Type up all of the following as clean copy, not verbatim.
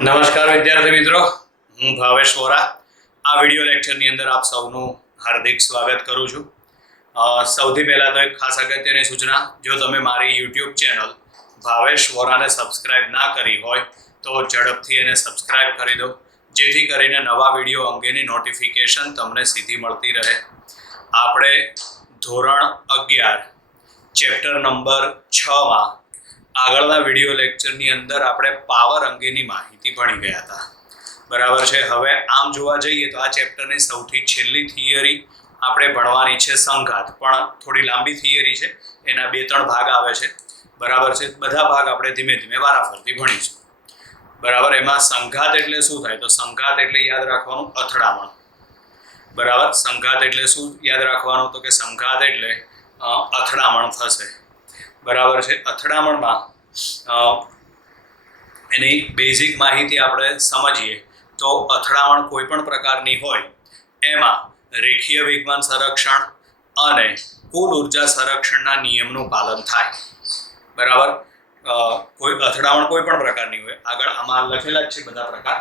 નમસ્કાર વિદ્યાર્થી મિત્રો, હું ભાવેશ વોરા આ વિડિયો લેક્ચરની અંદર આપ સૌનું હાર્દિક સ્વાગત કરું છું। સૌથી પહેલા તો એક ખાસ અગત્યની સૂચના, જો તમે મારી YouTube ચેનલ ભાવેશ વોરાને સબસ્ક્રાઇબ ના કરી હોય તો ઝડપથી એને સબસ્ક્રાઇબ કરી દો, જેથી કરીને નવા વિડિયો અંગેની નોટિફિકેશન તમને સીધી મળતી રહે। આપણે ધોરણ 11 ચેપ્ટર નંબર 6 માં આગળના વિડિયો લેક્ચરની અંદર આપણે પાવર અંગેની માહિતી ભણી ગયા હતા, બરાબર છે। હવે આમ જોવા જઈએ તો આ ચેપ્ટરની સૌથી છેલ્લી થિયરી આપણે ભણવાની છે સંઘાત, પણ થોડી લાંબી થિયરી છે, એના 2-3 ભાગ આવે છે, બરાબર છે। બધા ભાગ આપણે ધીમે ધીમે વારાફરતી ભણીશું, બરાબર। એમાં સંઘાત એટલે શું થાય, તો સંઘાત એટલે યાદ રાખવાનું અથડામણ, બરાબર। સંઘાત એટલે શું યાદ રાખવાનું, તો કે સંઘાત એટલે અથડામણ થશે, બરાબર છે। અથડામણમાં એની બેઝિક માહિતી આપણે સમજીએ તો અથડામણ કોઈ પણ પ્રકારની હોય એમાં રેખીય વેગમાન સંરક્ષણ અને કુલ ઉર્જા સંરક્ષણના નિયમનું પાલન થાય, બરાબર। કોઈ અથડામણ કોઈ પણ પ્રકારની હોય, આગળ આમાં લખેલા જ છે બધા પ્રકાર,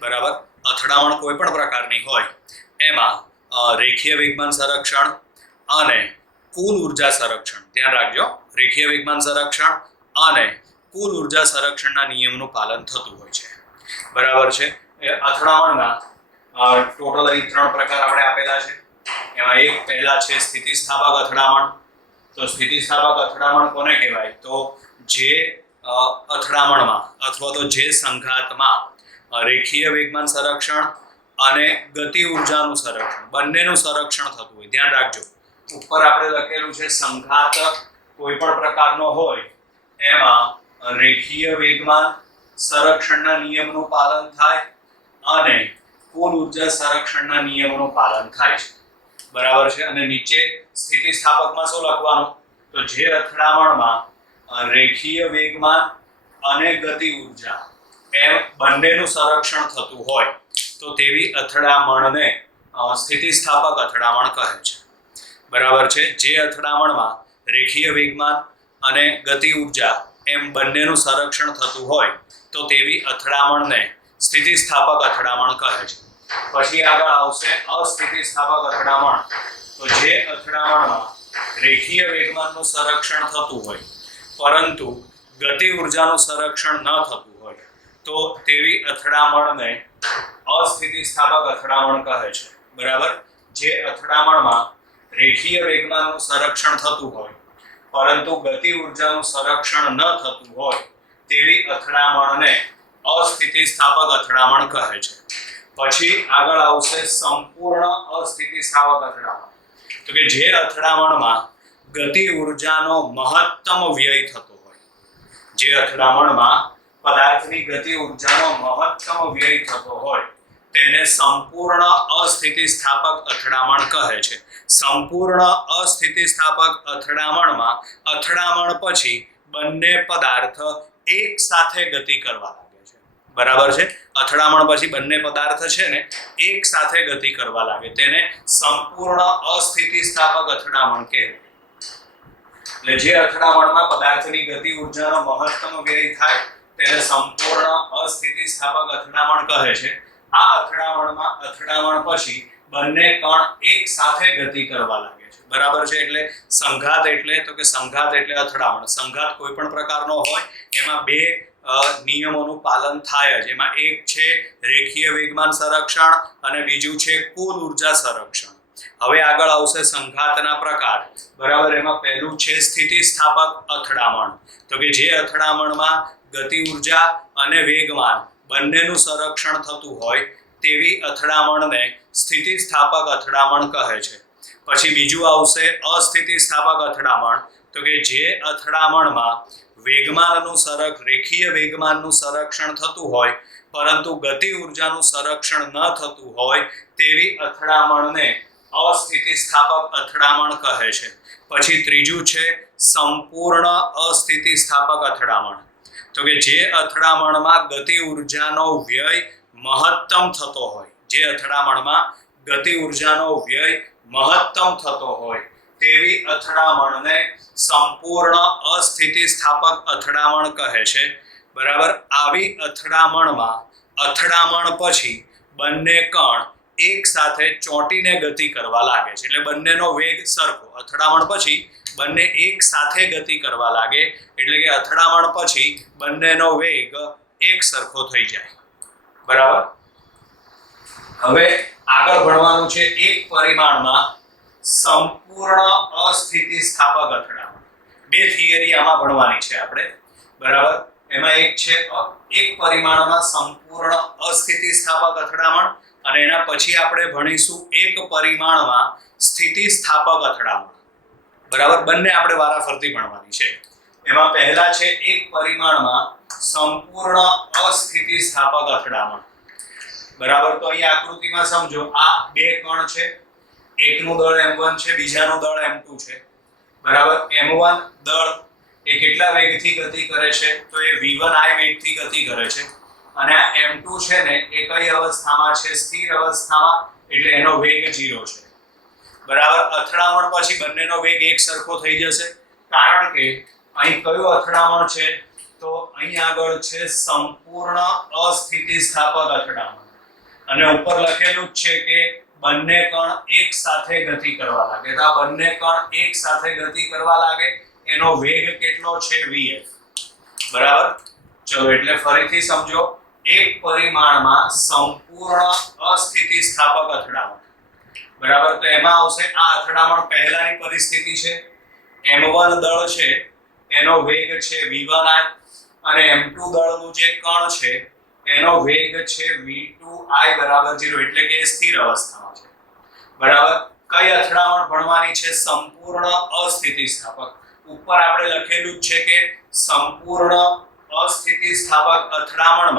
બરાબર। અથડામણ કોઈ પણ પ્રકારની હોય એમાં રેખીય વેગમાન સંરક્ષણ અને કુલ ઉર્જા સંરક્ષણ, ધ્યાન રાખજો, રેખીય વેગમાન સંરક્ષણ અને કુલ ઉર્જા સંરક્ષણના નિયમનું પાલન થતું હોય છે, બરાબર છે। અથડામણના ટોટલ 3 પ્રકાર આપણે આપેલા છે। એમાં એક પહેલા છે સ્થિતિસ્થાપક અથડામણ। તો સ્થિતિસ્થાપક અથડામણ કોને કહેવાય, તો જે અથડામણમાં અથવા તો જે સંઘાતમાં રેખીય વેગમાન સંરક્ષણ અને ગતિ ઉર્જાનું સંરક્ષણ બંનેનું સંરક્ષણ થતું હોય। ધ્યાન રાખજો, ઉપર આપણે લખેલું છે સંઘાત કોઈ પણ પ્રકારનો હોય એમાં રેખીય વેગમાન સંરક્ષણના નિયમનું પાલન થાય અને કુલ ઉર્જા સંરક્ષણના નિયમનું પાલન થાય છે, બરાબર છે। અને નીચે સ્થિતિસ્થાપકમાં શું લખવાનું, તો જે અથડામણમાં રેખીય વેગમાન અને ગતિ ઉર્જા એમ બંનેનું સંરક્ષણ થતું હોય તો તેવી અથડામણને સ્થિતિસ્થાપક અથડામણ કહે છે, બરાબર છે। જે અથડામણમાં રેખીય વેગમાન અને ગતિ ઉર્જા એમ બંનેનું સંરક્ષણ થતું હોય તો તેવી અથડામણને સ્થિતિસ્થાપક અથડામણ કહે છે। પછી આગળ આવશે અસ્થિતિસ્થાપક અથડામણ। તો જે અથડામણમાં રેખીય વેગમાનનું સંરક્ષણ થતું હોય પરંતુ ગતિ ઉર્જાનું સંરક્ષણ ન થતું હોય તો તેવી અથડામણને અસ્થિતિસ્થાપક અથડામણ કહે છે, બરાબર। જે અથડામણમાં રેખીય વેગમાનનું સંરક્ષણ થતું હોય પરંતુ ગતિ ઉર્જાનું સંરક્ષણ ન થતું હોય તેવી અથડામણને અસ્થિતિસ્થાપક અથડામણ કહે છે। પછી આગળ આવશે સંપૂર્ણ અસ્થિતિસ્થાપક અથડામણ। તો કે જે અથડામણમાં ગતિ ઉર્જાનો મહત્તમ વ્યય થતો હોય, જે અથડામણમાં પદાર્થની ગતિ ઉર્જાનો મહત્તમ વ્યય થતો હોય તેને સંપૂર્ણ અસ્થિતિસ્થાપક અથડામણ કહે છે। સંપૂર્ણ અસ્થિતિસ્થાપક અથડામણમાં અથડામણ પછી બંને પદાર્થ એક સાથે ગતિ કરવા લાગે છે, બરાબર છે। અથડામણ પછી બંને પદાર્થ છે ને એક સાથે ગતિ કરવા લાગે તેને સંપૂર્ણ અસ્થિતિસ્થાપક અથડામણ કહેવાય। એટલે જે અથડામણમાં પદાર્થની ગતિ ઉર્જાનો મહત્તમ વ્યય થાય તેને સંપૂર્ણ અસ્થિતિસ્થાપક અથડામણ કહે છે। આ અથડામણ પછી બંને કણ એક સાથે ગતિ કરવા લાગે છે, બરાબર છે। એટલે સંઘાત એટલે તો કે સંઘાત એટલે અથડામણ। સંઘાત કોઈ પણ પ્રકારનો હોય એમાં 2 નિયમોનું પાલન થાય જ। એમાં એક છે રેખીય વેગમાન સંરક્ષણ અને બીજું છે કુલ ઉર્જા સંરક્ષણ। હવે આગળ આવશે સંઘાતના પ્રકાર, બરાબર। એમાં પહેલું છે સ્થિતિસ્થાપક અથડામણ। તો કે જે અથડામણમાં ગતિ ઉર્જા અને વેગમાન બંનેનું સંરક્ષણ થતું હોય તેવી અથડામણને સ્થિતિસ્થાપક અથડામણ કહે છે। પછી બીજું આવશે અસ્થિતિસ્થાપક અથડામણ। તો કે જે અથડામણમાં રેખીય વેગમાનનું સંરક્ષણ થતું હોય પરંતુ ગતિ ઉર્જાનું સંરક્ષણ ન થતું હોય તેવી અથડામણને અસ્થિતિસ્થાપક અથડામણ કહે છે। પછી ત્રીજું છે સંપૂર્ણ અસ્થિતિસ્થાપક અથડામણ। તો કે જે અથડામણમાં ગતિ ઉર્જાનો વ્યય મહત્તમ થતો હોય, જે અથડામણમાં ગતિ ઉર્જાનો વ્યય મહત્તમ થતો હોય તેવી અથડામણને સંપૂર્ણ અસ્થિતિસ્થાપક અથડામણ કહે છે, બરાબર. આવી અથડામણ પછી બંને કણ એક સાથે ચોંટીને ગતિ કરવા લાગે છે. એટલે બંનેનો વેગ સરખો. અથડામણ પછી બંને એક સાથે ગતિ કરવા લાગે એટલે કે અથડામણ પછી બંનેનો વેગ એક સરખો થઈ જાય. બરાબર. હવે આગળ ભણવાનું છે એક પરિમાણમાં સંપૂર્ણ અસ્થિતિસ્થાપક અથડામણ. બે થિયરી આમાં ભણવાની છે આપણે. બરાબર. એમાં એક છે એક પરિમાણમાં સંપૂર્ણ અસ્થિતિસ્થાપક અથડામણ અને એના પછી આપણે ભણીશું એક પરિમાણમાં સ્થિતિસ્થાપક અથડામણ. બરાબર. બંને આપણે વારાફરતી ભણવાની છે. એમાં પહેલા છે એક પરિમાણમાં સંપૂર્ણ અસ્થિતિસ્થાપક અથડામણ. બરાબર. તો અહીં આકૃતિમાં સમજો આ બે કણ છે. એકનું દળ m1 છે, બીજાનું દળ m2 છે. બરાબર. m1 દળ એ કેટલા વેગથી ગતિ કરે છે? તો એ v1i વેગથી ગતિ કરે છે અને આ m2 છે ને એ કઈ અવસ્થામાં છે? સ્થિર અવસ્થામાં. એટલે એનો વેગ 0 છે. બરાબર. અથડામણ પછી બંનેનો વેગ એક સરખો થઈ જશે કારણ કે અહીં કયું અથડામણ છે? તો અહીં આગળ છે સંપૂર્ણ અસ્થિતિસ્થાપક અથડામણ અને ઉપર લખેલું જ છે કે બંને કણ એક સાથે ગતિ કરવા લાગે. તો આ બંને કણ એક સાથે ગતિ કરવા લાગે એનો વેગ કેટલો છે? vf. બરાબર. ચલો એટલે ફરીથી સમજો. એક પરિમાણમાં સંપૂર્ણ અસ્થિતિસ્થાપક અથડામણ. બરાબર. તો એમાં આવશે આ અથડામણ પહેલાની પરિસ્થિતિ છે. m1 દળ છે એનો વેગ છે v1i અને m2 દળનું જે કણ છે એનો વેગ છે v2i બરાબર 0 એટલે કે સ્થિર અવસ્થામાં છે. બરાબર. કઈ અથડામણ ભણવાની છે? સંપૂર્ણ અસ્થિતિસ્થાપક. ઉપર આપણે લખેલું છે કે સંપૂર્ણ અસ્થિતિસ્થાપક અથડામણ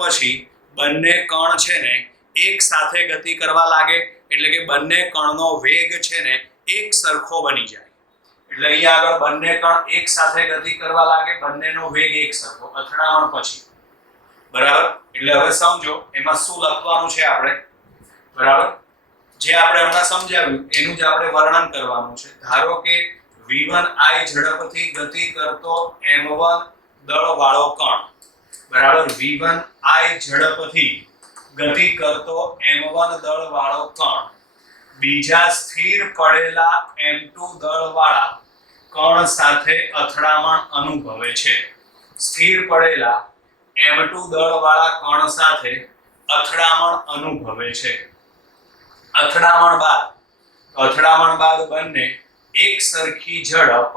પછી બંને કણ છે ને એક સાથે ગતિ કરવા લાગે એટલે કે બંને કણનો વેગ છે ને એક સરખો બની જાય. એટલે અહીંયા આગળ બંને કણ એક સાથે ગતિ કરવા લાગે, બંનેનો વેગ એક સરખો અથડામણ પછી. બરાબર. એટલે હવે સમજો એમાં શું લખવાનું છે આપણે. બરાબર. જે આપણે હમણાં સમજાવ્યું એનું જ આપણે વર્ણન કરવાનું છે. ધારો કે v1i ઝડપથી ગતિ કરતો m1 દળ વાળો કણ. બરાબર. v1i ઝડપથી ગતિ કરતો m1 દળ વાળો કણ બીજા સ્થિર પડેલા m2 દળ વાળા કણ સાથે અથડામણ અનુભવે છે. સ્થિર પડેલા m2 દળ વાળા કણ સાથે અથડામણ અનુભવે છે. અથડામણ બાદ બંને એક સરખી ઝડપ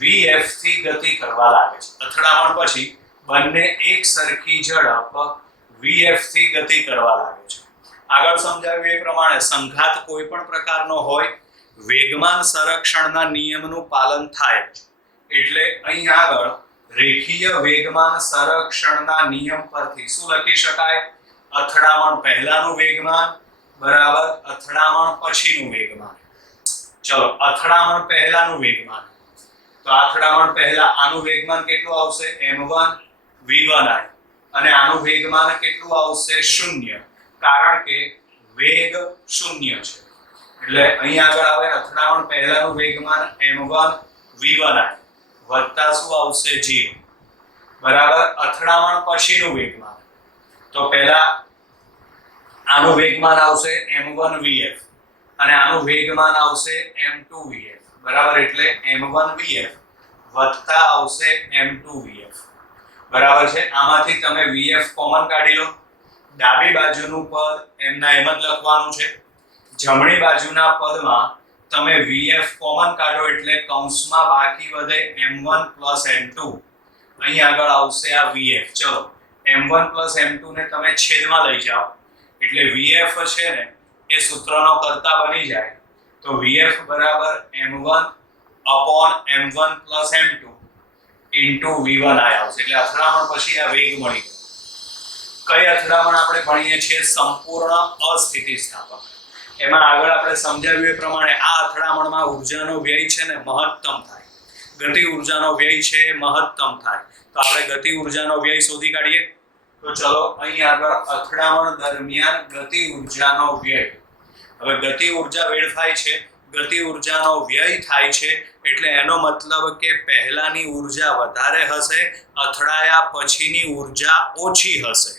vf થી ગતિ કરવા લાગે છે. અથડામણ પછી બંને એક સરખી ઝડપ vf થી ગતિ કરવા લાગે છે. આગળ સમજાવ્યું એ પ્રમાણે સંઘાત કોઈ પણ પ્રકારનો હોય વેગમાન સંરક્ષણના નિયમનું પાલન થાય એટલે અહીં આગળ રેખીય વેગમાન સંરક્ષણના નિયમ પરથી શું લખી શકાય? અથડામણ પહેલાનું વેગમાન બરાબર અથડામણ પછીનું વેગમાન. ચલો અથડામણ પહેલાનું વેગમાન. તો અથડામણ પહેલા આનું વેગમાન કેટલું આવશે? m1 v1i અને આનું વેગમાન કેટલું આવશે? 0 કારણ કે વેગ 0 છે. એટલે અહીં આગળ આવે અથડામણ પહેલાનું વેગમાન m1 v1i વત્તા શું આવશે? 0. બરાબર. અથડામણ પછીનું વેગમાન. તો પહેલા આનું વેગમાન આવશે m1 vf અને આનું વેગમાન આવશે m2 vf. બરાબર. એટલે m1 vf વત્તા આવશે m2 vf. બરાબર છે. આમાંથી તમે vf કોમન કાઢી લો. ડાબી બાજુનું પદ એમના એમ જ લખવાનું છે. જમણી બાજુના પદમાં તમે vf કોમન કાઢો એટલે કૌંસમાં બાકી વધે m1 m2. અહીં આગળ આવશે આ vf. ચલો m1 m2 ને તમે છેદમાં લઈ જાઓ એટલે vf છે ને એ સૂત્રનો કર્તા બની જાય. તો vf બરાબર m1 m1 m2 into v1i આવશે. એટલે અથડામણ પછી આ વેગ મળી ગયો. કઈ અથડામણ આપણે ભણીએ છીએ? સંપૂર્ણ અસ્થિતિસ્થાપક. એમાં આગળ આપણે સમજાવ્યું એ પ્રમાણે આ અથડામણમાં ઊર્જાનો વ્યય છે ને મહત્તમ થાય. ગતિ ઊર્જાનો વ્યય છે એ મહત્તમ થાય. તો આપણે ગતિ ઊર્જાનો વ્યય શોધી કાઢીએ. તો ચલો અહીં આગળ અથડામણ દરમિયાન ગતિ ઊર્જાનો વ્યય. હવે ગતિ ઊર્જા વેડફાય છે ગતિ ઉર્જાનો વ્યય થાય છે એટલે એનો મતલબ કે પહેલાની ઉર્જા વધારે હશે, અથડાયા પછીની ઉર્જા ઓછી હશે.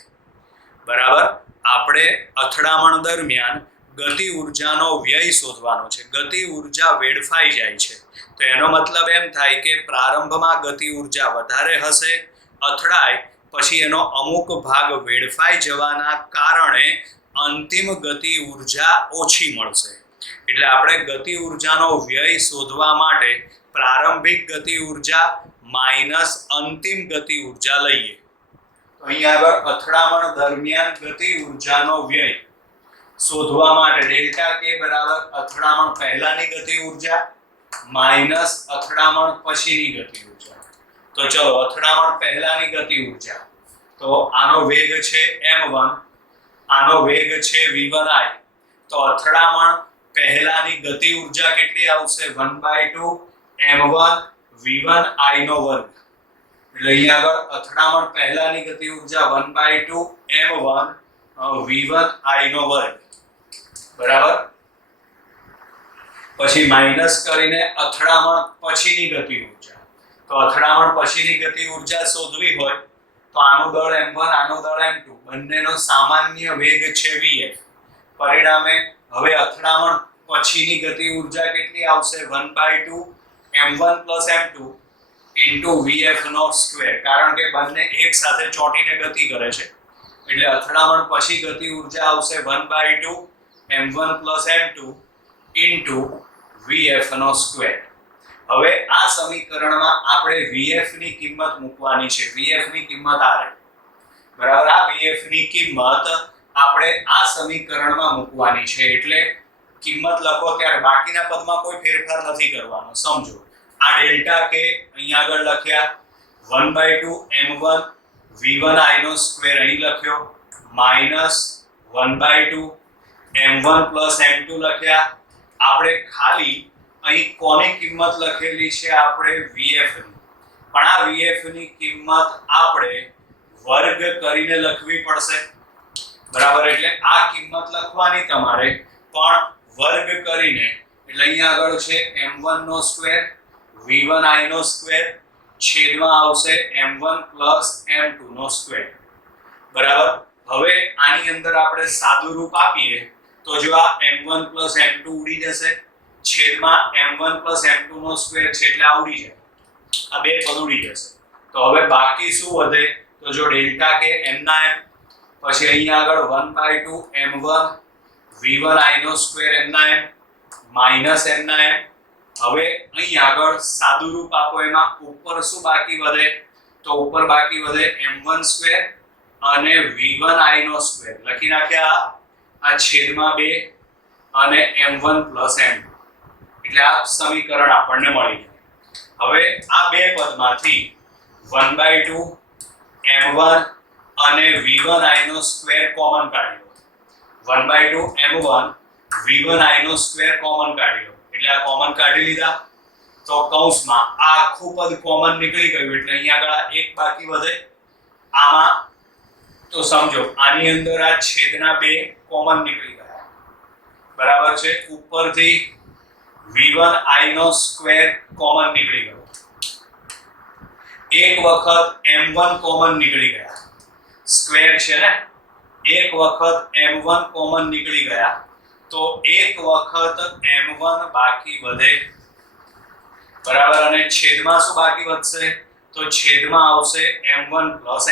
બરાબર. આપણે અથડામણ દરમિયાન ગતિ ઉર્જાનો વ્યય શોધવાનો છે. ગતિ ઉર્જા વેડફાઈ જાય છે તો એનો મતલબ એમ થાય કે પ્રારંભમાં ગતિ ઉર્જા વધારે હશે, અથડાય પછી એનો અમુક ભાગ વેડફાઈ જવાના કારણે અંતિમ ગતિ ઉર્જા ઓછી મળશે. એટલે આપણે ગતિ ઉર્જાનો વ્યય શોધવા માટે પ્રારંભિક ગતિ ઉર્જા માઇનસ અંતિમ ગતિ ઉર્જા લઈએ. તો અહીંયા આગળ અથડામણ દરમિયાન ગતિ ઉર્જાનો વ્યય શોધવા માટે ડેલ્ટા કે બરાબર અથડામણ પહેલાની ગતિ ઉર્જા માઇનસ અથડામણ પછીની ગતિ ઉર્જા. તો ચલો અથડામણ પહેલાની ગતિ ઉર્જા, તો આનો વેગ છે m1, આનો વેગ છે v1i. તો અથડામણ પહેલાની ગતિ ઉર્જા કેટલી આવશે? 1/2 m1 v1i નો વર્ગ. એટલે અહીંયા આગળ અથડામણ પહેલાની ગતિ ઉર્જા 1/2 m1 v1i નો વર્ગ. બરાબર. પછી માઈનસ કરીને અથડામણ પછીની ગતિ ઉર્જા. તો અથડામણ પછીની ગતિ ઉર્જા શોધવી હોય તો આનું દળ m1 આનું દળ m2 બંનેનો સામાન્ય વેગ છે vf. પરિણામે હવે અથડામણ પછીની ગતિ ઉર્જા કેટલી આવશે? 1/2 m1 m2 into vf નો સ્ક્વેર. કારણ કે બંને એક સાથે ચોંટીને ગતિ કરે છે એટલે અથડામણ પછી ગતિ ઉર્જા આવશે 1/2 m1 m2 into vf નો સ્ક્વેર. હવે આ સમીકરણમાં આપણે vf ની કિંમત મૂકવાની છે. vf ની કિંમત આ રહી. બરાબર. આ vf ની કિંમત આપણે આ સમીકરણમાં મૂકવાની છે. એટલે કિંમત લખો ત્યારે બાકીના પદમાં કોઈ ફેરફાર નથી કરવાનો. સમજો આ ડેલ્ટા કે અહીંયા આગળ લખ્યા 1/2 m1 v1i નો સ્ક્વેર અહીં લખ્યો માઈનસ 1/2 m1 m2 લખ્યા. આપણે ખાલી અહીં કોની કિંમત લખેલી છે? આપણે vf ની. પણ આ vf ની કિંમત આપણે વર્ગ કરીને લખવી પડશે. બરાબર. એટલે આ કિંમત લખવાની તમારે પણ વર્ગ કરીને. એટલે અહીંયા આગળ છે m1 નો સ્ક્વેર v1i નો સ્ક્વેર છેદમાં આવશે m1 m2 નો સ્ક્વેર. બરાબર. હવે આની અંદર આપણે સાદું રૂપ આપીએ તો જો આ m1 m2 ઉડી જશે, છેદમાં m1 m2 નો સ્ક્વેર છે એટલે આ ઉડી જાય. આ બે પદ ઉડી જશે. તો હવે બાકી શું વધે? તો જો ડેલ્ટા કે m ના m, પછી અહીંયા આગળ 1/2 m1 v1i નો સ્ક્વેર m ના m માઈનસ m ના m. હવે અહીં આગળ સાદું રૂપ આપો. એમાં ઉપર શું બાકી વધે? તો ઉપર બાકી વધે m1 સ્ક્વેર અને v1i નો સ્ક્વેર. લખી નાખ્યા. આ છેદમાં 2 અને m1 m2. એટલે આ સમીકરણ આપણને મળી જાય. હવે આ બે પદમાંથી 1/2 m1 અને v1i નો સ્ક્વેર કોમન કાઢી લો. 1/2 m1 v1i નો સ્ક્વેર કોમન કાઢી લો. એટલે આ કોમન કાઢી લીધા તો કૌંસમાં આ આખું પદ કોમન નીકળી ગયું એટલે અહીંયા આગળ એક બાકી વધે. આમાં તો સમજો આની અંદર આ છેદના 2 કોમન નીકળી ગયા. બરાબર છે. ઉપરથી v1i નો સ્ક્વેર કોમન નીકળી ગયો. એક વખત m1 કોમન નીકળી ગયા. સ્ક્વેર છે ને, એક વખત m1 કોમન નીકળી ગયા તો એક વખત m1 બાકી વધે. બરાબર. અને છેદમાં શું બાકી વધશે? તો છેદમાં આવશે m1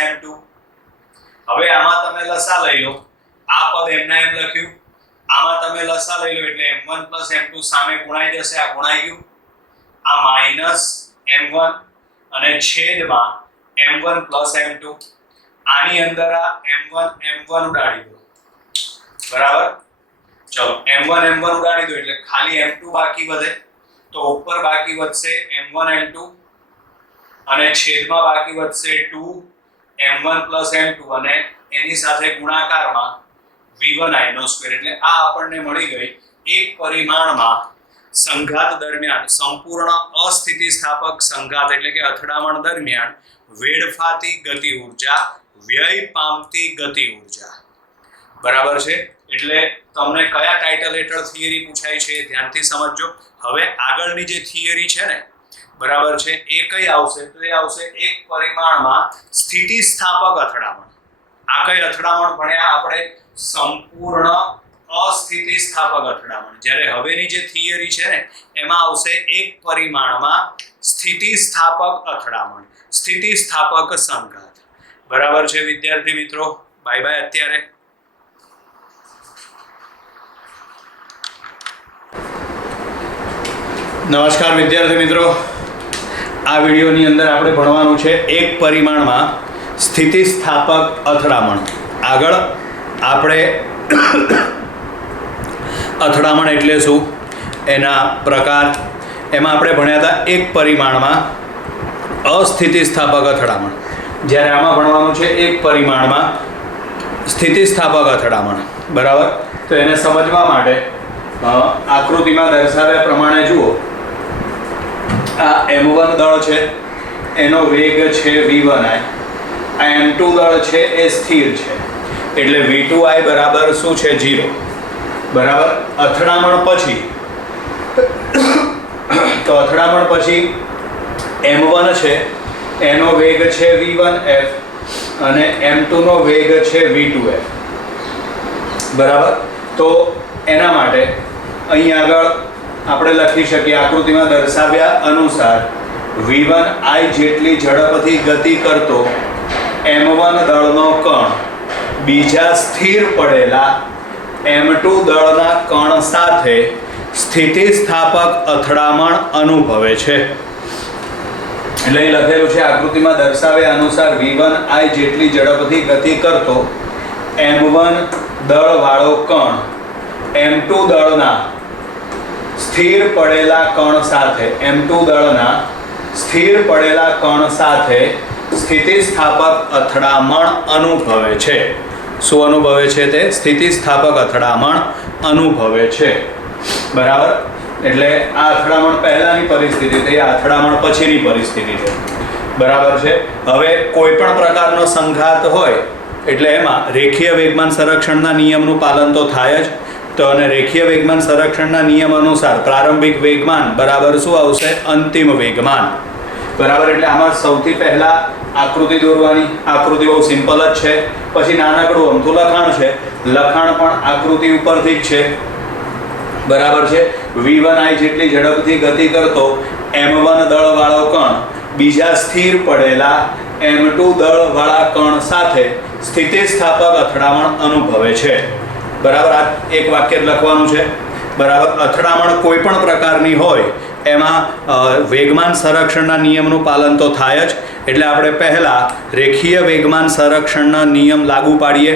m2. હવે આમાં તમે લસા લઈ લો. આ પદ એમના એમ લખ્યું, આમાં તમે લસા લઈ લો એટલે m1 m2 સામે ગુણાઈ જશે. આ ગુણાઈ ગયું. આ માઈનસ m1 અને છેદમાં m1 m2. આની અંદર આ m1 ઉડાડી દો. બરાબર. ચલો m1 ઉડાડી દો એટલે ખાલી m2 બાકી વધે. તો ઉપર બાકી વધશે m1 m2 અને છેદમાં બાકી વધશે 2 m1 m2 અને એની સાથે ગુણાકારમાં v1i નો સ્ક્વેર. એટલે આ આપણને મળી ગઈ એક પરિમાણમાં સંઘાત દરમિયાન સંપૂર્ણ અસ્થિતિસ્થાપક સંઘાત એટલે કે અથડામણ દરમિયાન વેડફાતી ગતિ ઉર્જા, વ્યય પામતી ગતિ ઉર્જા. બરાબર છે. એટલે તમને કયા ટાઇટલ હેઠળ થિયરી પૂછાય છે એ ધ્યાનથી સમજજો. હવે આગળની જે થિયરી છે ને, બરાબર છે, એ કઈ આવશે? તો એ આવશે એક પરિમાણમાં સ્થિતિસ્થાપક અથડામણ. આ કઈ અથડામણ ભણ્યા આપણે? સંપૂર્ણ અસ્થિતિસ્થાપક અથડામણ. જ્યારે હવેની જે થિયરી છે ને, એમાં આવશે એક પરિમાણમાં સ્થિતિસ્થાપક અથડામણ, સ્થિતિસ્થાપક સંઘાત. બરાબર છે વિદ્યાર્થી મિત્રો? બાય બાય અત્યારે. નમસ્કાર વિદ્યાર્થી મિત્રો, આ વિડીયોની અંદર આપણે ભણવાનું છે એક પરિમાણમાં સ્થિતિસ્થાપક અથડામણ. આગળ આપણે અથડામણ એટલે શું, એના પ્રકાર, એમાં આપણે ભણ્યા હતા એક પરિમાણમાં અસ્થિતિસ્થાપક અથડામણ. જ્યારે આમાં ભણવાનું છે એક પરિમાણમાં સ્થિતિસ્થાપક અથડામણ. બરાબર? તો એને સમજવા માટે આકૃતિમાં દર્શાવ્યા પ્રમાણે જુઓ, આ m1 દળ છે, એનો વેગ છે v1i, આ m2 દળ છે એ સ્થિર છે, એટલે v2i બરાબર શું છે? 0. બરાબર? અથડામણ પછી તો અથડામણ પછી m1 છે એનો વેગ છે v1f અને m2 નો વેગ છે v2f. બરાબર? તો એના માટે અહીં આગળ આપણે લખી શકીએ આકૃતિમાં દર્શાવ્યા અનુસાર v1i જેટલી ઝડપથી ગતિ કરતો m1 દળનો કણ બીજા સ્થિર પડેલા m2 દળના કણ સાથે સ્થિતિસ્થાપક અથડામણ અનુભવે છે. એટલે અહીં લખેલું છે આકૃતિમાં દર્શાવ્યા અનુસાર v1i જેટલી ઝડપથી ગતિ કરતો m1 દળ વાળો કણ m2 દળના સ્થિર પડેલા કણ સાથે સ્થિતિસ્થાપક અથડામણ અનુભવે છે. શું અનુભવે છે? તે સ્થિતિસ્થાપક અથડામણ અનુભવે છે. બરાબર? એટલે આ અથડામણ પહેલાની પરિસ્થિતિ થઈ, આ અથડામણ પછીની પરિસ્થિતિ છે. બરાબર છે? હવે કોઈ પણ પ્રકારનો સંઘાત હોય એટલે એમાં રેખીય વેગમાન સંરક્ષણના નિયમનું પાલન તો થાય જ. તો અને રેખીય વેગમાન સંરક્ષણના નિયમ અનુસાર પ્રારંભિક વેગમાન બરાબર શું આવશે? અંતિમ વેગમાન. બરાબર? એટલે આમાં સૌથી પહેલા આકૃતિ દોરવાની. આકૃતિ બહુ સિમ્પલ જ છે. પછી નાનકડું અમથું લખાણ છે, લખાણ પણ આકૃતિ ઉપરથી જ છે. બરાબર છે? v1i જેટલી ઝડપથી ગતિ કરતો m1 દળ વાળો કણ બીજા સ્થિર પડેલા m2 દળ વાળા કણ સાથે સ્થિતિસ્થાપક અથડામણ અનુભવે છે. બરાબર? આ એક વાક્ય લખવાનું છે. બરાબર? અથડામણ કોઈ પણ પ્રકારની હોય એમાં વેગમાન સંરક્ષણના નિયમનું પાલન તો થાય જ. એટલે આપણે પહેલા રેખીય વેગમાન સંરક્ષણના નિયમ લાગુ પાડીએ.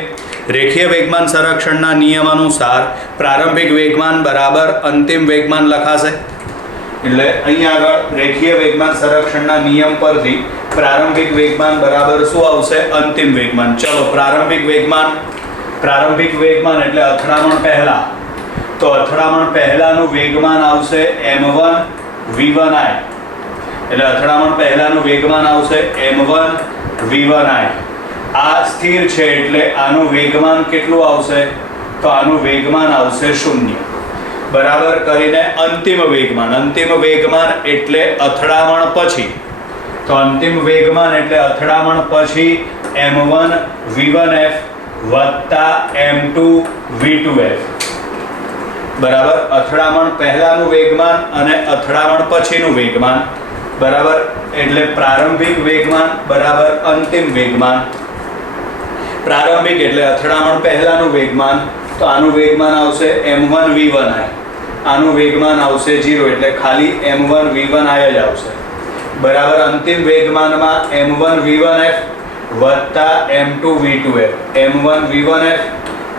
રેખીય વેગમાન સંરક્ષણના નિયમ અનુસાર પ્રારંભિક વેગમાન બરાબર અંતિમ વેગમાન લખાશે. એટલે અહીંયા આગળ રેખીય વેગમાન સંરક્ષણના નિયમ પરથી પ્રારંભિક વેગમાન બરાબર શું આવશે? અંતિમ વેગમાન. ચલો, પ્રારંભિક વેગમાન એટલે અથડામણ પહેલા. તો અથડામણ પહેલાનું વેગમાન આવશે m1 v1i. એટલે અથડામણ પહેલાનું વેગમાન આવશે m1 v1i. આ સ્થિર છે એટલે આનું વેગમાન કેટલું આવશે? તો આનું વેગમાન આવશે 0. બરાબર? કરીને અંતિમ વેગમાન એટલે અથડામણ પછી. તો અંતિમ વેગમાન એટલે અથડામણ પછી m1 v1f વત્તા m2 v2f. બરાબર? અથડામણ પહેલાનું વેગમાન અને અથડામણ પછીનું વેગમાન. બરાબર? એટલે પ્રારંભિક વેગમાન બરાબર અંતિમ વેગમાન. પ્રારંભિક એટલે અથડામણ પહેલાનું વેગમાન, તો આનું વેગમાન આવશે m1 v1i. આનું વેગમાન આવશે 0 એટલે ખાલી m1 v1i જ આવશે. બરાબર? અંતિમ વેગમાનમાં m1 v1f વત્તા m2 v2f. m1 v1f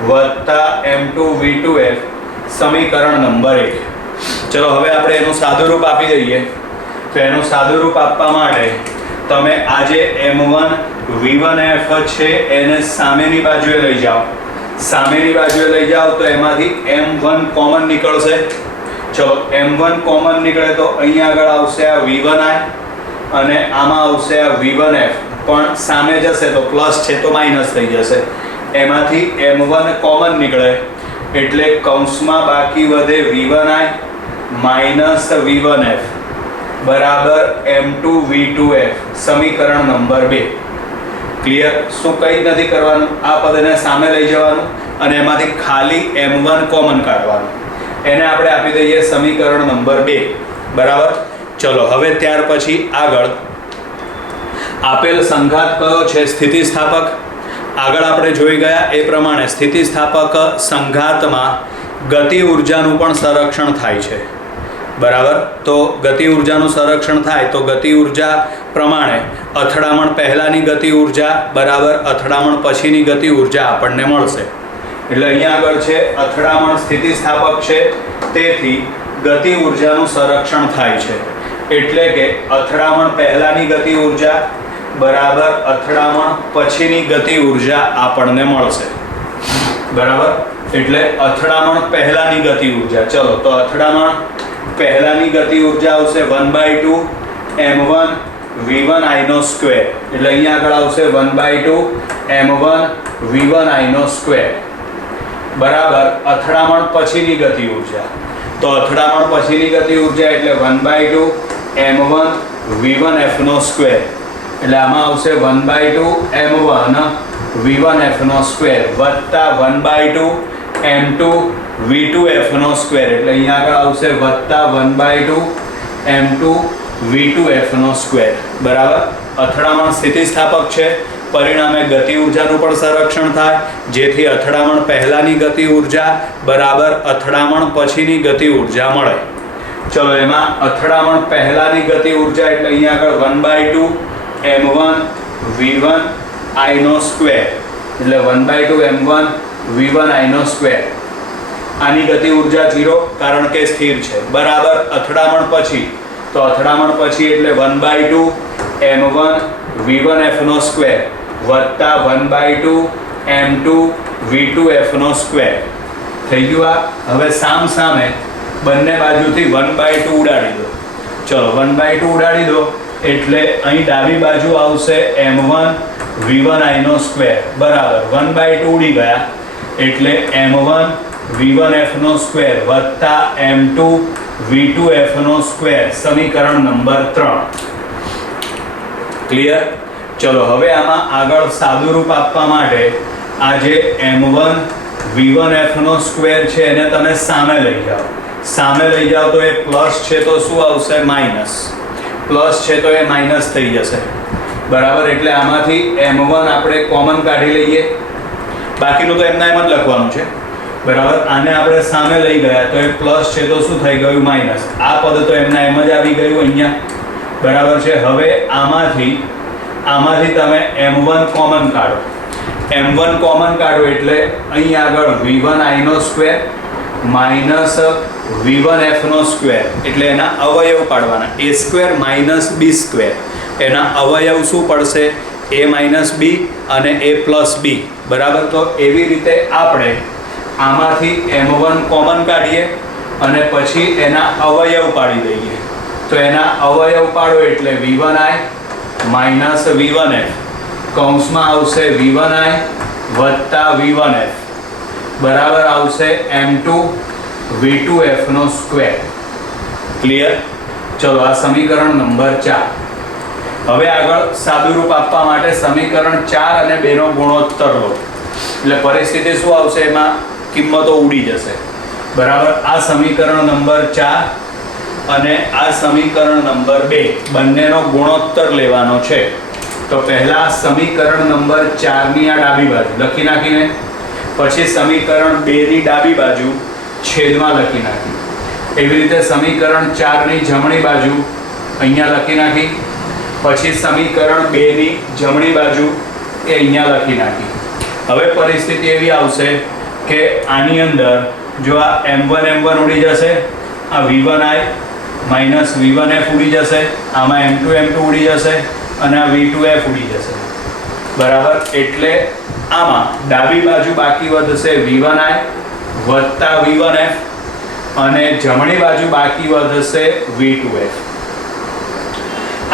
વત્તા m2 v2f સમીકરણ નંબર 1. ચલો હવે આપણે એનું સાદું રૂપ આપી દઈએ. તો એનું સાદું રૂપ આપવા માટે તમે આજે m1 v1f છે એને સામેની બાજુએ લઈ જાઓ. સામેની બાજુએ લઈ જાઓ તો એમાંથી m1 કોમન નીકળશે. ચલો, m1 કોમન નીકળે તો અહીંયા આગળ આવશે આ v1i અને આમાં આવશે આ v1f. પણ સામે જશે તો પ્લસ છે તો માઇનસ થઈ જશે. એમાંથી m1 કોમન નીકળે એટલે કૌંસમાં બાકી વધે v1i માઇનસ v1f બરાબર m2 v2f સમીકરણ નંબર 2. ક્લિયર? શું કંઈ જ નથી કરવાનું, આ પદને સામે લઈ જવાનું અને એમાંથી ખાલી m1 કોમન કાઢવાનું. એને આપણે આપી દઈએ સમીકરણ નંબર 2. બરાબર? ચલો હવે ત્યાર પછી આગળ આપેલ સંઘાત કયો છે? સ્થિતિસ્થાપક. આગળ આપણે જોઈ ગયા એ પ્રમાણે સ્થિતિસ્થાપક સંઘાતમાં ગતિ ઉર્જાનું પણ સંરક્ષણ થાય છે. બરાબર? તો ગતિ ઉર્જાનું સંરક્ષણ થાય તો ગતિ ઉર્જા પ્રમાણે અથડામણ પહેલાંની ગતિ ઉર્જા બરાબર અથડામણ પછીની ગતિ ઉર્જા આપણને મળશે. એટલે અહીંયા આગળ છે અથડામણ સ્થિતિસ્થાપક છે, તેથી ગતિ ઉર્જાનું સંરક્ષણ થાય છે. એટલે કે અથડામણ પહેલાંની ગતિ ઉર્જા બરાબર અથડામણ પછીની ગતિ ઉર્જા આપણને મળશે. બરાબર? એટલે અથડામણ પહેલાંની ગતિ ઉર્જા, ચલો તો અથડામણ પહેલાંની ગતિ ઉર્જા આવશે 1/2 m1 v1i નો સ્ક્વેર. એટલે અહીંયા આગળ આવશે 1/2 m1 v1i નો સ્ક્વેર બરાબર અથડામણ પછીની ગતિ ઉર્જા. તો અથડામણ પછીની ગતિ ઉર્જા એટલે 1/2 m1 v1f નો સ્ક્વેર. એટલે આમાં આવશે 1/2 m1 v1f નો સ્ક્વેર વત્તા 1/2 m2 v2f નો સ્ક્વેર. એટલે અહીંયા આગળ આવશે વત્તા 1/2 m2 v2f નો સ્ક્વેર. બરાબર? અથડામણ સ્થિતિસ્થાપક છે, પરિણામે ગતિ ઉર્જાનું પણ સંરક્ષણ થાય, જેથી અથડામણ પહેલાંની ગતિ ઉર્જા બરાબર અથડામણ પછીની ગતિ ઉર્જા મળે. ચલો એમાં અથડામણ પહેલાંની ગતિ ઉર્જા એટલે અહીંયા આગળ 1/2 m1 v1i નો સ્ક્વેર. એટલે 1/2 m1 v1i નો સ્ક્વેર. આની ગતિ ઉર્જા 0 કારણ કે સ્થિર છે. બરાબર અથડામણ પછી, તો અથડામણ પછી એટલે 1/2 m1 v1f નો સ્ક્વેર વત્તા 1/2 m2 v2f નો સ્ક્વેર. થઈ ગયું? આ હવે સામ સામે બંને બાજુથી 1/2 ઉડાડી દો. ચલો 1/2 ઉડાડી દો એટલે અહીં ડાબી બાજુ આવશે m1 v1i નો સ્ક્વેર બરાબર 1/2 ઉડી ગયા એટલે m1 v1f નો સ્ક્વેર વત્તા m2 v2f નો સ્ક્વેર સમીકરણ નંબર 3. ક્લિયર? ચલો હવે આમાં આગળ સાદુરૂપ આપવા માટે આ જે m1 v1f નો સ્ક્વેર છે એને તમે સામે લઈ જાઓ. સામે લઈ જાઓ તો એ પ્લસ છે તો શું આવશે? માઇનસ. પ્લસ છે તો એ માઇનસ થઈ જશે. બરાબર? એટલે આમાંથી m1 આપણે કોમન કાઢી લઈએ, બાકીનું તો એમના એમ જ લખવાનું છે. બરાબર? આને આપણે સામે લઈ ગયા તો એ પ્લસ છે તો શું થઈ ગયું? માઇનસ. આ પદ તો એમના એમ જ આવી ગયું અહીંયા. બરાબર છે? હવે આમાંથી તમે m1 કોમન કાઢો. m1 કોમન કાઢો એટલે અહીં આગળ v1i નો સ્ક્વેર માઇનસ v1f નો સ્ક્વેર. એટલે એના અવયવ પાડવાના a square minus b square. એના અવયવ શું પડશે? a માઇનસ b અને a પ્લસ b. બરાબર? તો એવી રીતે આપણે આમાંથી m1 કોમન કાઢીએ અને પછી એના અવયવ પાડી દઈએ. તો એના અવયવ પાડો એટલે v1i માઇનસ v1f કૌંસમાં આવશે v1i વત્તા v1f બરાબર આવશે m2 v2f નો સ્ક્વેર. ક્લિયર? ચલો આ સમીકરણ નંબર 4. હવે આગળ સાદુરૂપ આપવા માટે સમીકરણ 4 અને 2 નો ગુણોત્તર લો. એટલે પરિસ્થિતિ શું આવશે? એમાં કિંમતો ઉડી જશે. બરાબર? આ સમીકરણ નંબર 4 અને આ સમીકરણ નંબર 2 બંનેનો ગુણોત્તર લેવાનો છે. તો પહેલા સમીકરણ નંબર 4 ની આ ડાબી બાજુ લખી નાખીને પછી સમીકરણ 2 ની ડાબી બાજુ છેદમાં લખી નાખી. એવી રીતે સમીકરણ 4 ની જમણી બાજુ અહીંયા લખી નાખી. પછી સમીકરણ 2 ની જમણી બાજુ એ અહીંયા લખી નાખી. હવે પરિસ્થિતિ એવી આવશે કે આની અંદર જો આ m1 ઉડી જશે, આ v1i માઇનસ v1f ઉડી જશે, આમાં m2 ઉડી જશે અને આ v2f ઉડી જશે. બરાબર? એટલે આમાં ડાબી બાજુ બાકી વધશે v1i વત્તા v1f અને જમણી બાજુ બાકી વધશે v2f.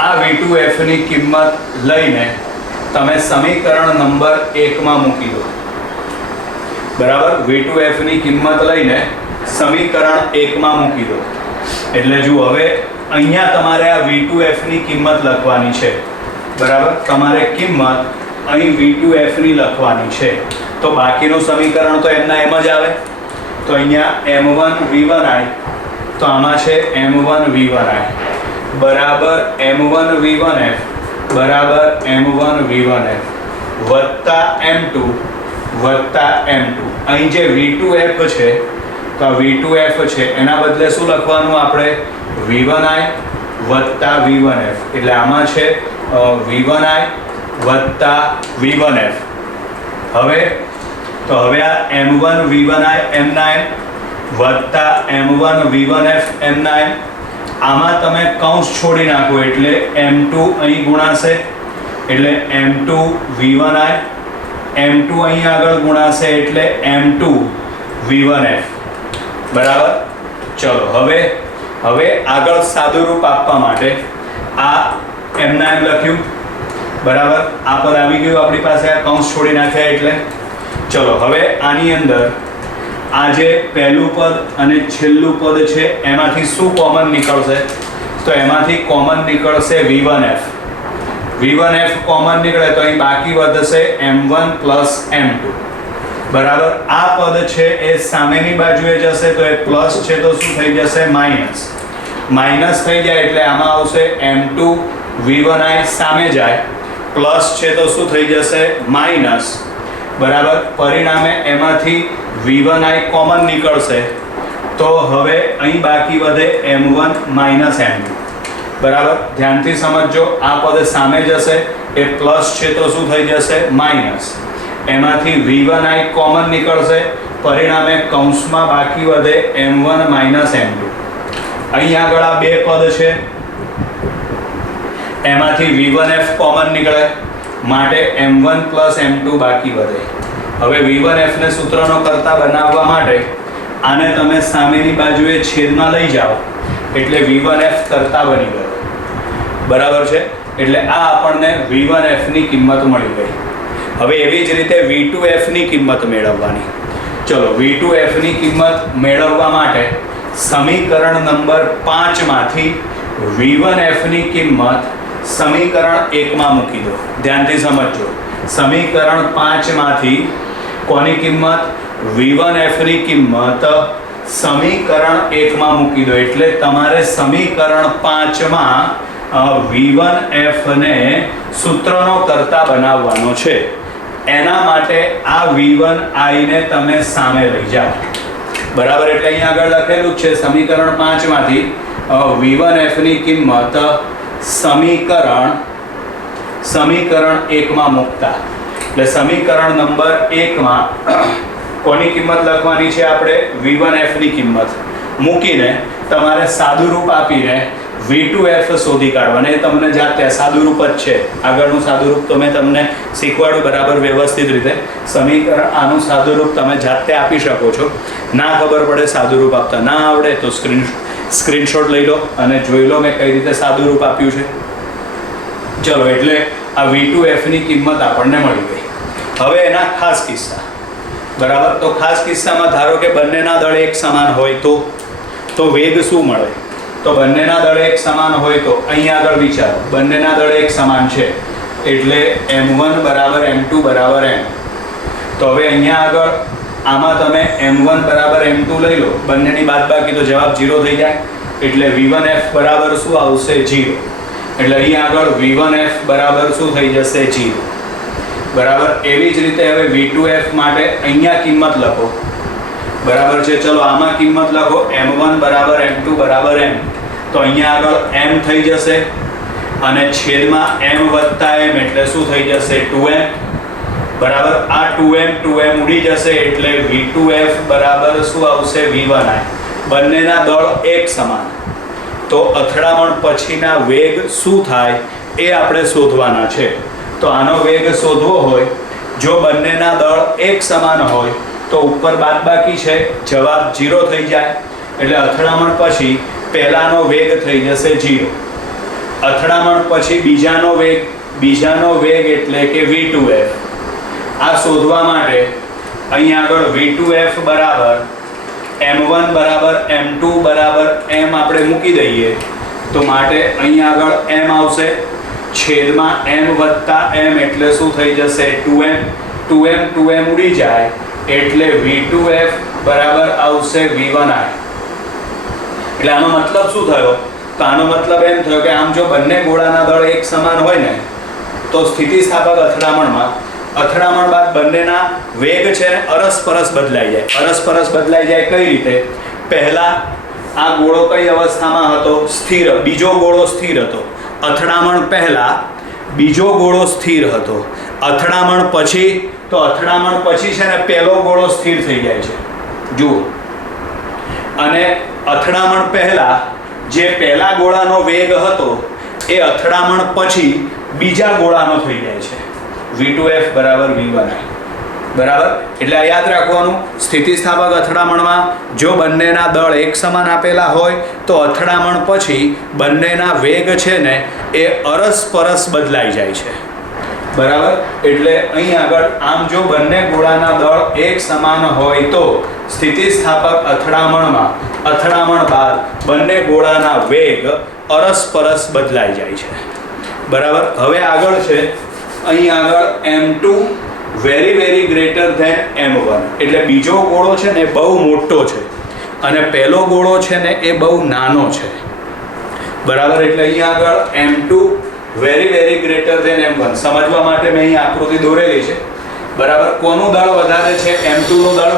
આ v2f ની કિંમત લઈને તમે સમીકરણ નંબર 1 માં મૂકી દો. બરાબર. V2F ની કિંમત લઈને સમીકરણ 1 માં મૂકી દો. એટલે જુઓ હવે અહીંયા તમારે આ V2F ની કિંમત લખવાની છે. બરાબર. તમારે કિંમત અહીં V2F ની લખવાની છે. તો બાકીનું સમીકરણ તો એમના એમ જ આવે. તો અહીંયા M1V1I, તો આમાં છે M1V1I બરાબર M1V1F બરાબર M1V1F વત્તા M2 વત્તા M2. અહીં જે V2F છે તો આ V2F છે એના બદલે શું લખવાનું આપણે? V1I વત્તા V1F. એટલે આમાં છે V1I વત્તા V1F. હવે આ M1V1I એમના એમ વત્તા M1V1F એમના એમ. આમાં તમે કૌંસ છોડી નાખો એટલે M2 અહીં ગુણાશે એટલે M2V1I, M2 અહીં આગળ ગુણાશે એટલે M2V1F. બરાબર. ચલો હવે આગળ સાદું રૂપ આપવા માટે આ એમના એમ લખ્યું. બરાબર. આ પદ આવી ગયું આપણી પાસે, આ કૌંસ છોડી નાખ્યા એટલે. ચલો હવે આની અંદર આ જે પહેલું પદ અને છેલ્લું પદ છે એમાંથી શું કોમન નીકળશે? તો એમાંથી કોમન નીકળશે V1F. V1F કોમન નીકળે તો અહીં બાકી વધશે M1 પ્લસ M2. બરાબર. આ પદ છે એ સામેની બાજુએ જશે તો એ પ્લસ છે તો શું થઈ જશે? માઇનસ. માઇનસ થઈ જાય એટલે આમાં આવશે M2 V1I સામે જાય, પ્લસ છે તો શું થઈ જશે? માઇનસ. બરાબર. પરિણામે એમાંથી V1I કોમન નીકળશે તો હવે અહીં બાકી વધે M1 માઇનસ M2. બરાબર. ધ્યાનથી સમજજો. આ પદ સામે જશે એ પ્લસ છે તો શું થઈ જશે? માઇનસ. એમાંથી V1I કોમન નીકળશે, પરિણામે કૌંસમાં બાકી વધે M1 માઇનસ M2. અહીં આગળ આ બે પદ છે એમાંથી V1F કોમન નીકળે માટે M1 પ્લસ M2 બાકી વધે. હવે V1F ને સૂત્રનો કરતા બનાવવા માટે આને તમે સામેની બાજુએ છેદમાં લઈ જાઓ એટલે V1F કરતા બની ગયો. બરાબર છે. એટલે આ આપણને V1F ની કિંમત મળી ગઈ. હવે એવી જ રીતે V2F ની કિંમત મેળવવાની. ચલો V2F ની કિંમત મેળવવા માટે સમીકરણ નંબર 5 માંથી V1F ની કિંમત સમીકરણ 1 માં મૂકી દો. ધ્યાનથી સમજજો. સમીકરણ 5 માંથી કોની કિંમત? V1F ની કિંમત સમીકરણ 1 માં મૂકી દો. એટલે તમારે સમીકરણ 5 માં V1F ને સૂત્રનો કરતા બનાવવાનો છે. એના માટે આ V1I ને તમે સામે લઈ જાઓ. બરાબર. એટલે અહીંયા આગળ લખેલું છે સમીકરણ 5 માંથી V1F ની કિંમત સમીકરણ 1 માં મૂકતા. એટલે સમીકરણ નંબર 1 માં કોની કિંમત લખવાની છે આપણે? V1F ની કિંમત મૂકીને તમારે સાદું રૂપ આપીને V2F શોધી કાઢવાના. એ તમને જાતે સાદું રૂપ જ છે. આગળનું સાદું રૂપ તો મેં તમને શીખવાડ્યું બરાબર વ્યવસ્થિત રીતે. સમીકરણ આનું સાદું રૂપ તમે જાતે આપી શકો છો. ના ખબર પડે સાદું રૂપ આપતા ના આવડે તો સ્ક્રીનશોટ લઈ લો અને જોઈ લો મેં કઈ રીતે સાદું રૂપ આપ્યું છે. ચલો એટલે આ V2F ની કિંમત આપણને મળી ગઈ. હવે એના ખાસ કિસ્સા. બરાબર. તો ખાસ કિસ્સામાં ધારો કે બંનેના દળ એક સમાન હોય તો વેગ શું મળે? તો બંનેના દળ એક સમાન હોય તો અહીં આગળ વિચારો. બંનેના દળ એક સમાન છે એટલે M1 બરાબર M2 બરાબર M. તો હવે અહીંયા આગળ આમાં તમે M1 બરાબર M2 લઈ લો, બંનેની બાદબાકી તો જવાબ 0 થઈ જાય. એટલે V1F બરાબર શું આવશે? 0. એટલે અહીં આગળ V1F બરાબર શું થઈ જશે? 0. બરાબર. એવી જ રીતે હવે V2F માટે અહીંયા કિંમત લખો. બરાબર છે. ચલો આમાં કિંમત લખો M1 બરાબર M2 બરાબર M. તો અહીંયા આગળ M થઈ જશે અને છેદમાં M વત્તા M એટલે શું થઈ જશે? 2M. બરાબર. આ 2M ઉડી જશે એટલે V2F બરાબર શું આવશે? V1I. બંનેના દળ એક સમાન તો અથડામણ પછીના વેગ શું થાય એ આપણે શોધવાના છે. તો આનો વેગ શોધવો હોય, જો બંનેના દળ એક સમાન હોય તો ઉપર બાદબાકી છે, જવાબ 0 થઈ જાય. એટલે અથડામણ પછી પહેલાનો વેગ થઈ જશે 0. અથડામણ પછી બીજાનો વેગ એટલે કે V2F. આ શોધવા માટે અહીં આગળ V2F બરાબર M1 બરાબર M2 બરાબર M આપણે મૂકી દઈએ તો માટે અહીં આગળ M આવશે, છેદમાં M વત્તા M એટલે શું થઈ જશે 2M, 2M ઉડી જાય એટલે V2F બરાબર આવશે V1I. એટલે આનો મતલબ શું થયો? તો આનો મતલબ એમ થયો કે આમ જો બંને ગોળાના દળ એક સમાન હોય ને તો સ્થિતિસ્થાપક અથડામણ બાદ બંનેના વેગ છે ને અરસપરસ બદલાઈ જાય. અરસપરસ બદલાઈ જાય કઈ રીતે? પહેલા આ ગોળો કઈ અવસ્થામાં હતો? સ્થિર. બીજો ગોળો સ્થિર હતો. અથડામણ પહેલા બીજો ગોળો સ્થિર હતો. અથડામણ પછી છે ને પહેલો ગોળો સ્થિર થઈ જાય છે. જુઓ, અને અથડામણ પહેલા જે પહેલા ગોળાનો વેગ હતો એ અથડામણ પછી બીજા ગોળાનો થઈ જાય છે. V2F બરાબર V1I. બરાબર? એટલે આ યાદ રાખવાનું, સ્થિતિસ્થાપક અથડામણમાં જો બંનેના દળ એક સમાન આપેલા હોય તો અથડામણ પછી બંનેના વેગ છે ને એ અરસપરસ બદલાઈ જાય છે. બરાબર? એટલે અહીં આગળ આમ જો બંને ગોળાના દળ એક સમાન હોય તો સ્થિતિસ્થાપક અથડામણ બાદ બંને ગોળાના વેગ અરસપરસ બદલાઈ જાય છે. બરાબર? હવે આગળ છે અહીં આગળ M2 very greater than M1. એટલે બીજો ગોળો છે ને બહુ મોટો છે અને પહેલો ગોળો છે ને એ બહુ નાનો છે. બરાબર? એટલે અહીં આગળ M2 very greater than M1. સમજવા માટે મેં અહીં આકૃતિ દોરેલી છે. બરાબર? કોનું દળ વધારે છે? M2 નું દળ.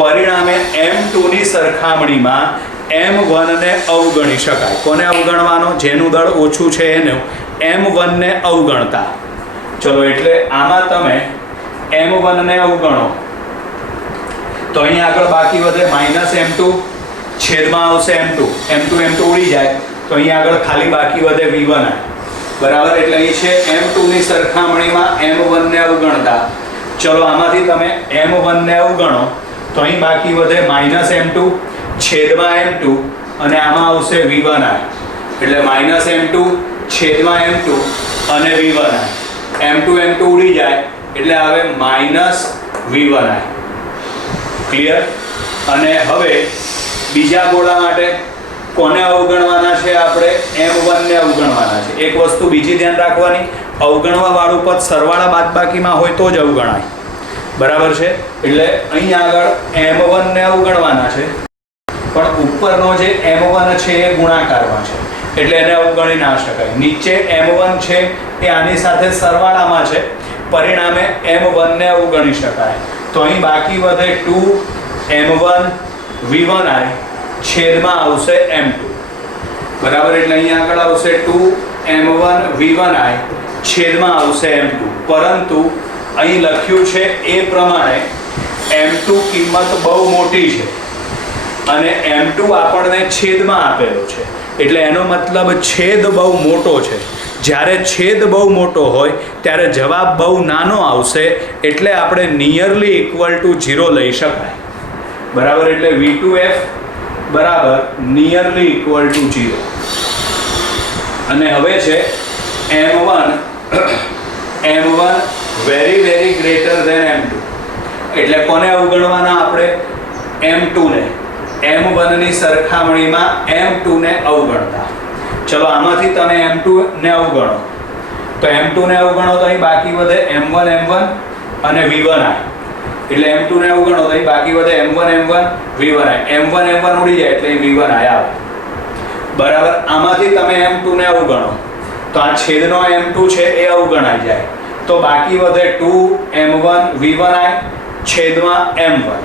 પરિણામે M2 ની સરખામણીમાં M1 ને અવગણી શકાય. કોને અવગણવાનો? જેનું દળ ઓછું છે એનું M1 ને અવગણતા. ચલો, એટલે આમાં તમે M1 ને અવગણો તો અહીં આગળ બાકી વધે -M2, છેદમાં આવશે M2 ઉડી જાય તો અહીં આગળ ખાલી બાકી વધે V1I. બરાબર? એટલે અહીં છે M2 ની સરખામણીમાં M1 ને અવગણતા. ચલો, આમાંથી તમે M1 ને અવગણો તો અહીં બાકી વધે -M2, છેદમાં M2 અને આમાં આવશે V1I. એટલે -M2, છેદમાં M2 અને V1I. M2 ઉડી જાય એટલે આવે -V1I. ક્લિયર? અને હવે બીજા ગોળા માટે કોને અવગણવાના છે? આપણે M1 ને અવગણવાના છે. એક વસ્તુ બીજી ધ્યાન રાખવાની, અવગણવા વાળું પદ સરવાળા બાદબાકીમાં હોય તો જ અવગણાય. બરાબર છે? એટલે અહીં આગળ M1 ને અવગણવાના છે પણ ઉપરનો જે M1 છે એ ગુણાકારમાં છે એટલે એને અવગણી ના શકાય. નીચે M1 છે એ આની સાથે સરવાળામાં છે, પરિણામે M1 ને અવગણી શકાય. તો અહીં બાકી વધે 2M1 V1I, છેદમાં આવશે M2. બરાબર? એટલે અહીં આગળ આવશે 2M1 V1I, છેદમાં આવશે M2. પરંતુ અહીં લખ્યું છે એ પ્રમાણે M2 કિંમત બહુ મોટી છે અને M2 આપણને છેદમાં આપેલો છે એટલે એનો મતલબ છેદ બહુ મોટો છે. જ્યારે છેદ બહુ મોટો હોય ત્યારે જવાબ બહુ નાનો આવશે એટલે આપણે નિયરલી ઇક્વલ ટુ 0 લઈ શકાય. બરાબર? એટલે V2F બરાબર નિયરલી ઇક્વલ ટુ 0. અને હવે છે M1 very greater than M2. એટલે કોને અવગણવાના આપણે? M2 ને. M1 ની સરખામણીમાં M2 ને અવગણતા. ચલો, આમાંથી તમે M2 ને અવગણો તો M2 ને અવગણો તો અહીં બાકી વધે M1 અને V1I. એટલે M2 ને અવગણો તો અહીં બાકી વધે M1 V1I. M1 ઉડી જાય એટલે V1I આવે. બરાબર? આમાંથી તમે M2 ને અવગણો તો આ છેદનો M2 છે એ અવગણાઈ જાય તો બાકી વધે 2M1 V1I, છેદમાં M1.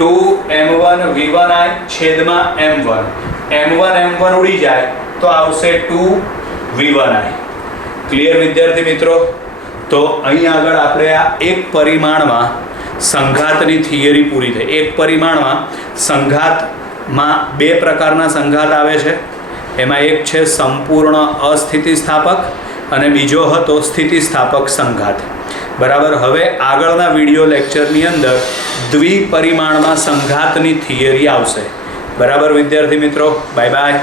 2M1 V1I, છેદમાં M1. M1 ઉડી જાય તો આવશે 2V1I. ક્લિયર વિદ્યાર્થી મિત્રો? તો અહીં આગળ આપણે આ એક પરિમાણમાં સંઘાતની થિયરી પૂરી થઈ. એક પરિમાણમાં સંઘાતમાં બે પ્રકારના સંઘાત આવે છે. એમાં એક છે સંપૂર્ણ અસ્થિતિસ્થાપક અને બીજો હતો સ્થિતિસ્થાપક સંઘાત. બરાબર? હવે આગળના વિડીયો લેક્ચરની અંદર દ્વિપરિમાણમાં સંઘાતની થિયરી આવશે. બરાબર વિદ્યાર્થી મિત્રો? Bye bye.